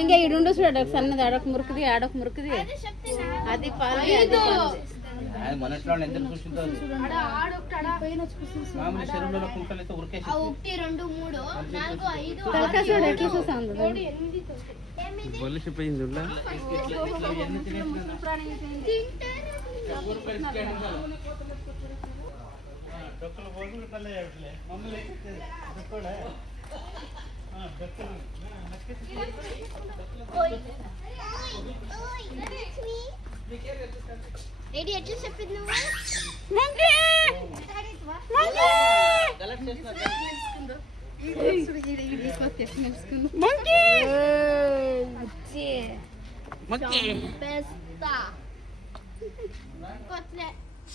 ఇంకా ఇడుండు చూడ సన్నది ఆడొక మురుకుది ఆడొక మురుకుది అది పాలు ఎట్లా చూసాను ఏడి ఎట్లా చెప్పింది నువ్వు మంకీ మంకీ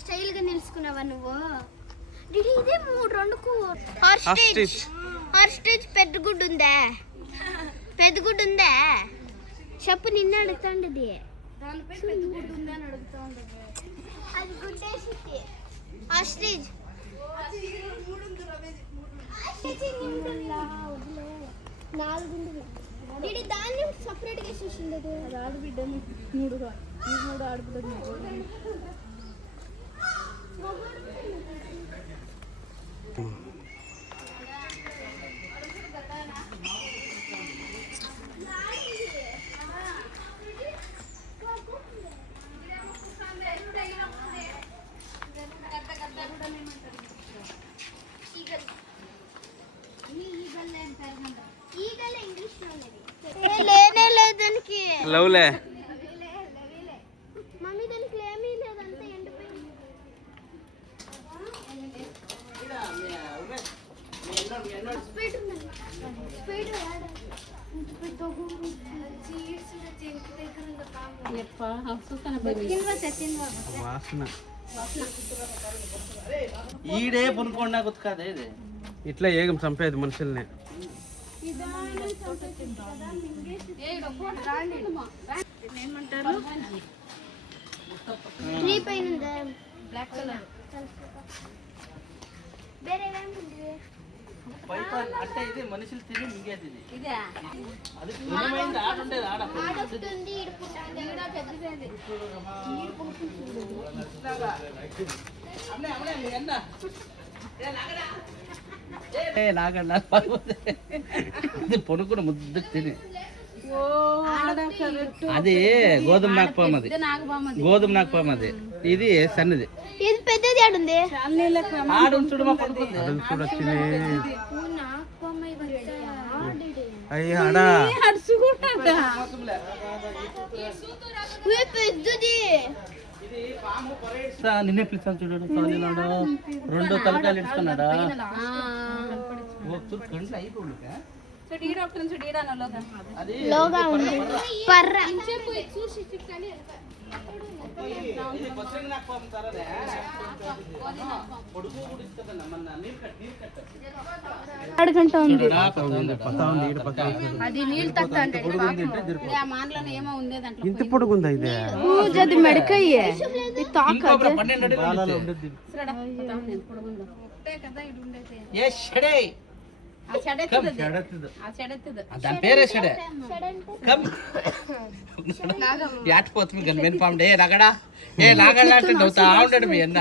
స్టైల్ గా నిలుచుకున్నావా నువ్వు ఇదే 3-2 హార్స్టేజ్ పెద్ద గుడ్డు ఉందా చెప్పు నిన్న అడుగుతాండది అది గుడ్డేసి హార్స్టేజ్ దాన్ని సపరేట్ గా వేసేసింది ఆడబిడ్డ 3 ఆడబిడ్డ లవ్లే మమ్మీ దానికి ఏమీ లేదంటే ఎండిపోయింది ఈడే పునుకోండా గుర్తుకాదే ఇది ఇట్లా ఏగం చంపేది మనుషుల్ని అంటే ఇది మనుషులు తిని మింగేది ఇది అది తినమైంది ఆడుండేది పొనుకుని ముద్దు తిని అది గోధుమ నాగపాము, అది నాగబామది గోధుమ నాగపాము, అది ఇది సన్నది. ఇది పెద్దది ఆడుంది. ఆడు చూడు మా పడుకుంది. అడుగు చూడొచ్చింది. అయ్యాడా పెద్దది. నిన్నే పిలిచాను చూడు, రెండో తలకాయలు ఇడుచుకున్నాడా. అది లోగా ఉంది. పర్ర. ఇది బొచ్చంగి నాగపాము తరనే. పొడుగు కూడా ఇస్తుందన్న మొన్న నీరు కట్ట. ఆడుకుంటా ఉంది. అది నీళ్ళు తక్కువ అంటే ఆ మానలోనే ఏమో ఉంది దాంట్లో. ఇంత పొడుగుందా ఇదే? అది మెడకయ్యే. ఇది తాక. ఇంకొకరు 12 అడుగులు ఉంటుంది. ఏ షడే ఆ చెడెత్తదు ఆ చెడెత్తదు. దాని పేరే షడే. కమ్ యాటిపోతుంది కానీ వెనుపాండే రగడా ఏ లాగడా అంటే నవ్వుతా ఉంటాడు మీ అన్న.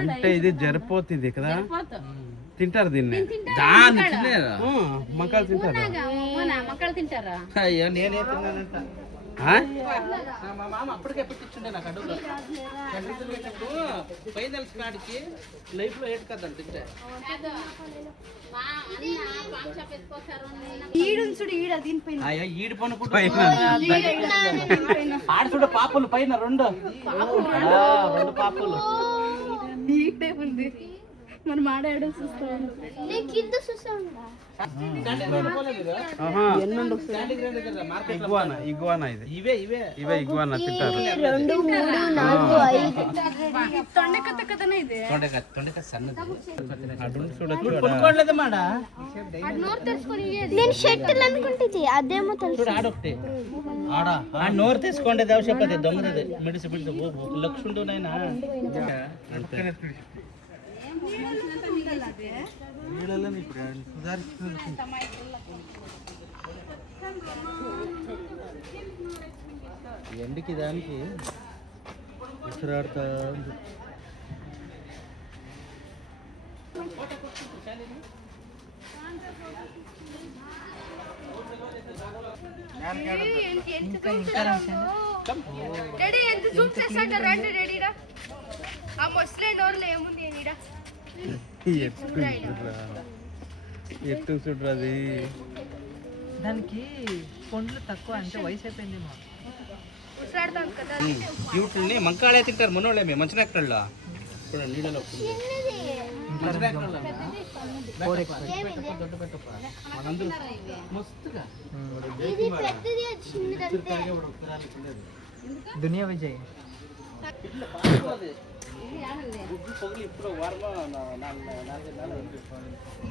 అంటే ఇది జరిపోతుంది కదా, తింటారు దీన్ని. దాన్ని తినేరా? మకాలు తింటారు. మొక్కలు తింటారా? అయ్యో నేనే తిన్నానంట. మా మామ అప్పటికే పెట్టించుండే నాకు అడుగులో. ఫైనల్ స్టార్ట్కి లైఫ్ లో ఏడు కదండి తింటే. అయ్యో ఈడు పనుకుంటా ఆడ చూడ పాపలు పైన రెండు పాపలు. మరి మాడాడు చూస్తాను. నేను కింద చూస్తాను. ఇగ్వానా ఇది. ఇవే ఇగ్వానా తింటారు. 2, 3, 4, 5. తొండక సన్నది. నేను షెట్లు అనుకుంటుంది అదేమో తెలుసు. ఆడొకటి నోరు తీసుకోండి దేవశపతి దొంగది మిడిసి మిడిసి లక్ష ఉండు నాయన. ఎండికి దానికి విసిరాడుతా ఎత్తు చూడరాది. దానికి పండ్లు తక్కువ అంటే వయసు అయిపోయిందేమో. వీటిని మంకాళే తింటారు మనోళ్ళేమే మంచినెక్కడలో చూడండి నీళ్ళలో మస్తుగా దునియా విజయ్ పొగిలి ఇప్పుడు వారం 4 నెలలు